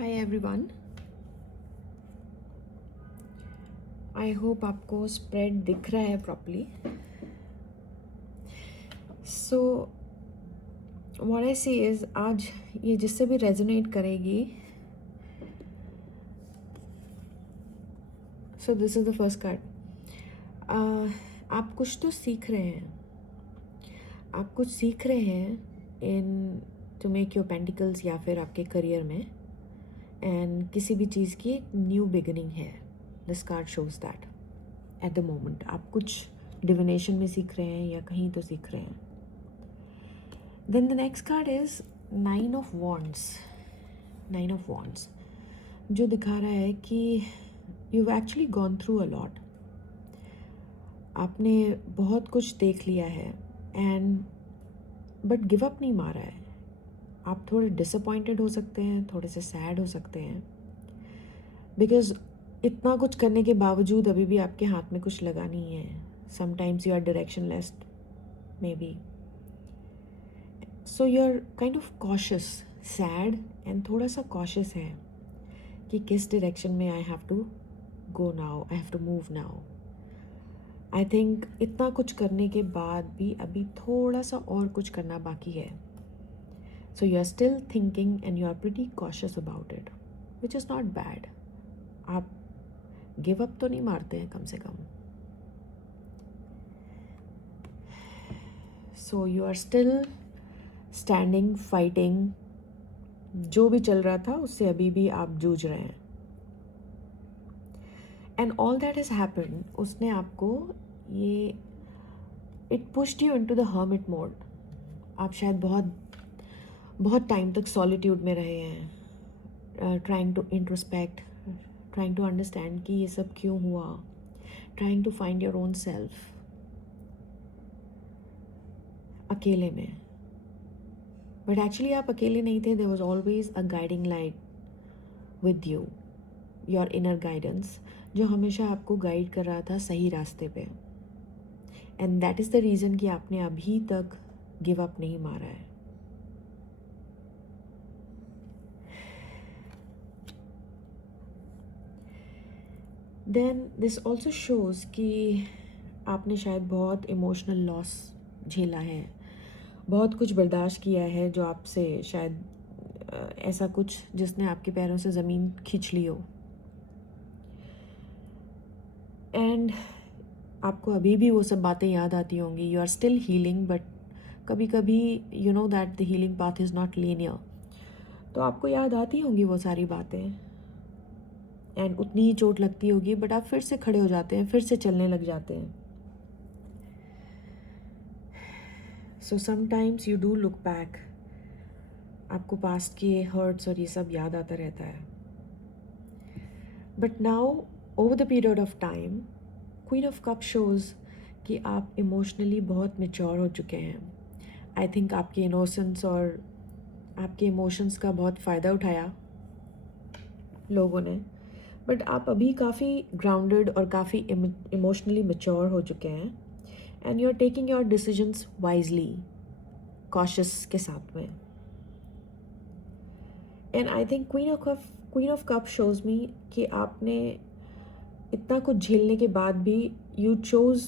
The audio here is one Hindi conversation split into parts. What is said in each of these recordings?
Hi everyone. आई होप आपको स्प्रेड दिख रहा है properly. So what I see is आज ये जिससे भी रेजोनेट करेगी। So this is the first card. आप कुछ तो सीख रहे हैं, आप कुछ सीख रहे हैं इन टू मेक योर पेंटिकल्स या फिर आपके करियर में, एंड किसी भी चीज़ की एक न्यू बिगिनिंग है। This card shows that at the moment आप कुछ डिविनेशन में सीख रहे हैं या कहीं तो सीख रहे हैं। Then the next card is nine of wands. Nine of wands जो दिखा रहा है कि you actually gone through a lot. आपने बहुत कुछ देख लिया है एंड बट गिव अप नहीं मारा है। आप थोड़े डिसअपॉइंटेड हो सकते हैं, थोड़े से सैड हो सकते हैं, बिकॉज इतना कुछ करने के बावजूद अभी भी आपके हाथ में कुछ लगा नहीं है। Sometimes you are directionless maybe, so you are kind of cautious, sad and थोड़ा सा कॉशियस है कि किस डायरेक्शन में I have to go now, I have to move now. I think इतना कुछ करने के बाद भी अभी थोड़ा सा और कुछ करना बाकी है। So you are still thinking and you are pretty cautious about it, which is not bad. आप गिव अप तो नहीं मारते हैं कम से कम। So you are still standing, fighting. जो भी चल रहा था उससे अभी भी आप जूझ रहे हैं, and all that has happened, उसने आपको ये it pushed you into the hermit mode. आप शायद बहुत बहुत टाइम तक सॉलिट्यूड में रहे हैं, trying to introspect, trying to understand कि ये सब क्यों हुआ, trying to find your own self, अकेले में। बट एक्चुअली आप अकेले नहीं थे। There was always a guiding light with you, your inner guidance, जो हमेशा आपको गाइड कर रहा था सही रास्ते पे। And that is the reason कि आपने अभी तक गिव अप नहीं मारा है। देन दिस ऑल्सो शोज़ कि आपने शायद बहुत इमोशनल लॉस झेला है, बहुत कुछ बर्दाश्त किया है जो आपसे शायद ऐसा कुछ जिसने आपके पैरों से ज़मीन खींच ली हो। एंड आपको अभी भी वो सब बातें याद आती होंगी। You are still healing, but कभी कभी you know that the healing path is not linear, तो आपको याद आती होंगी वो सारी बातें, एंड उतनी ही चोट लगती होगी, बट आप फिर से खड़े हो जाते हैं, फिर से चलने लग जाते हैं। So sometimes you do look back, आपको पास्ट के हर्ट्स और ये सब याद आता रहता है। But now over the period of time, queen of cup shows कि आप इमोशनली बहुत मेच्योर हो चुके हैं। आई थिंक आपके इनोसेंस और आपके इमोशंस का बहुत फ़ायदा उठाया लोगों ने, बट आप अभी काफ़ी ग्राउंडेड और काफ़ी इमोशनली मेच्योर हो चुके हैं, and you are taking your decisions wisely, cautious के साथ में। And I think queen of cup shows me कि आपने इतना कुछ झेलने के बाद भी you chose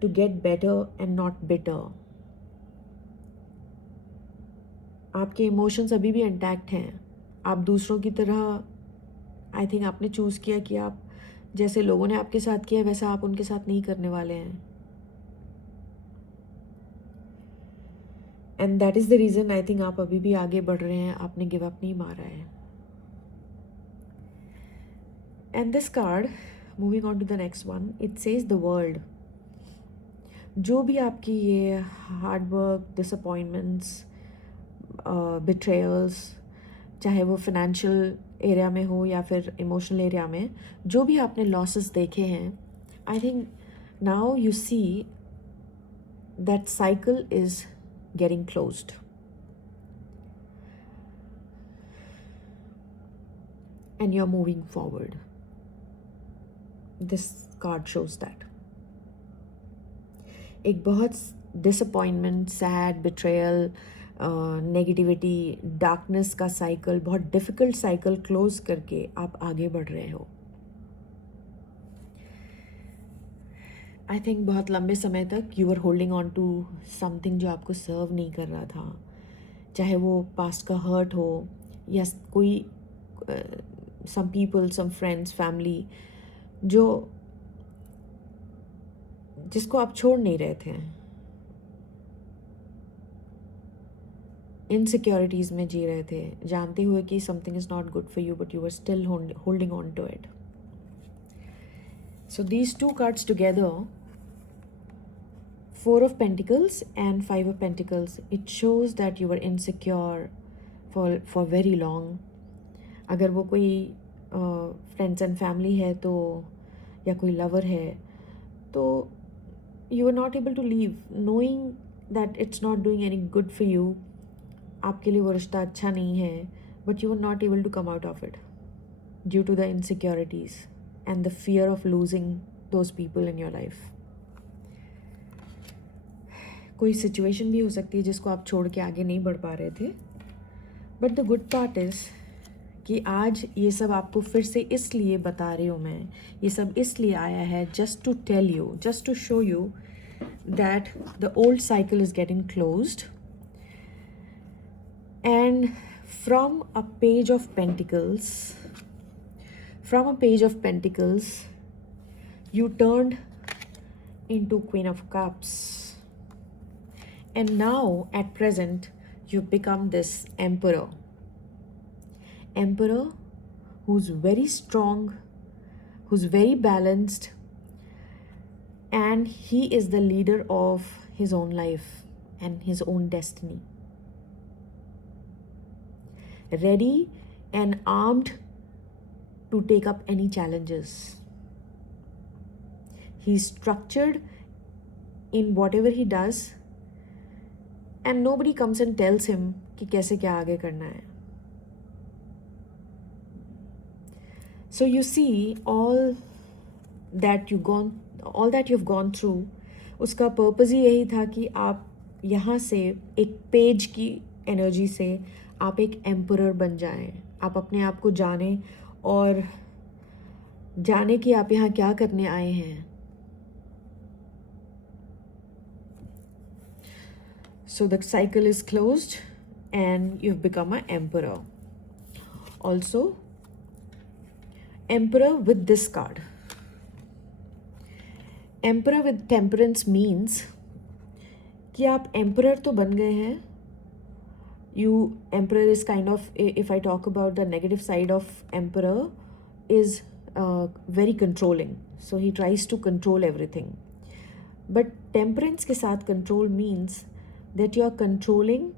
to get better and not bitter. आपके इमोशंस अभी भी इंटैक्ट हैं। आप दूसरों की तरह आई थिंक आपने चूज़ किया कि आप जैसे लोगों ने आपके साथ किया वैसा आप उनके साथ नहीं करने वाले हैं, and that is the reason I think आप अभी भी आगे बढ़ रहे हैं, आपने गिव अप नहीं मारा है। And this card, moving on to the next one, it says the world. जो भी आपकी ये हार्ड वर्क, डिसअपॉइंटमेंट्स, बिट्रेयल्स, चाहे वो फाइनेंशियल एरिया में हो या फिर इमोशनल एरिया में, जो भी आपने लॉसेस देखे हैं, I think now you see that cycle is getting closed, and you are moving forward. This card shows that एक बहुत disappointment, sad, betrayal, negativity, darkness का साइकिल, बहुत डिफ़िकल्ट साइकिल क्लोज करके आप आगे बढ़ रहे हो। आई थिंक बहुत लंबे समय तक you are holding on to something जो आपको सर्व नहीं कर रहा था, चाहे वो पास्ट का हर्ट हो या कोई some people, some friends, family जो जिसको आप छोड़ नहीं रहे थे। इनसिक्योरिटीज़ में जी रहे थे, जानते हुए कि something is not good for you, but you are still holding on to it. So these two cards together, Four of Pentacles and Five of Pentacles, it shows that you were insecure for very long. अगर वो कोई फ्रेंड्स एंड फैमिली है तो, या कोई लवर है तो, you were not able to leave, knowing that it's not doing any good for you. आपके लिए वो रिश्ता अच्छा नहीं है, but you were not able to come out of it due to the insecurities and the fear of losing those people in your life. कोई सिचुएशन भी हो सकती है जिसको आप छोड़ के आगे नहीं बढ़ पा रहे थे, but the good part is कि आज ये सब आपको फिर से इसलिए बता रही हूँ मैं, ये सब इसलिए आया है just to tell you, just to show you that the old cycle is getting closed and from a page of pentacles, from a page of pentacles you turned into Queen of Cups, and now at present you've become this emperor who's very strong, who's very balanced, and he is the leader of his own life and his own destiny, ready and armed to take up any challenges. He's structured in whatever he does and nobody comes and tells him कि कैसे क्या आगे करना है. So you see all that you've gone through, उसका पर्पज़ ही यही था कि आप यहाँ से एक पेज की एनर्जी से आप एक एम्परर बन जाएं, आप अपने आप को जानें और जाने कि आप यहाँ क्या करने आए हैं. So the cycle is closed and you've become an emperor. Also, emperor with this card. Emperor with temperance means कि आप emperor तो बन गए हैं. Emperor is kind of, if I talk about the negative side of emperor, is very controlling. So he tries to control everything. But temperance के साथ control means that you're controlling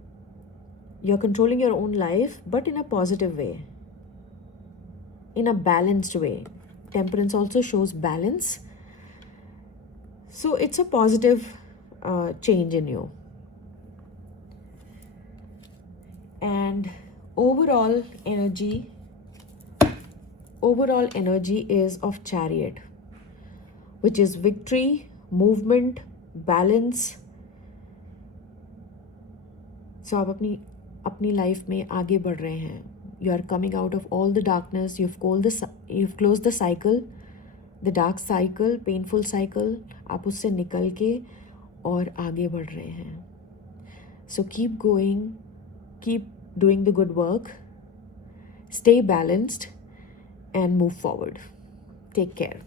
your own life, but in a positive way, in a balanced way. Temperance also shows balance. So it's a positive change in you. And overall energy is of Chariot, which is victory, movement, balance. So आप अपनी लाइफ में आगे बढ़ रहे हैं. You are coming out of all the darkness. You've closed the cycle, the dark cycle, painful cycle. आप उससे निकल के और आगे बढ़ रहे हैं. So keep going, keep doing the good work, stay balanced and move forward. Take care.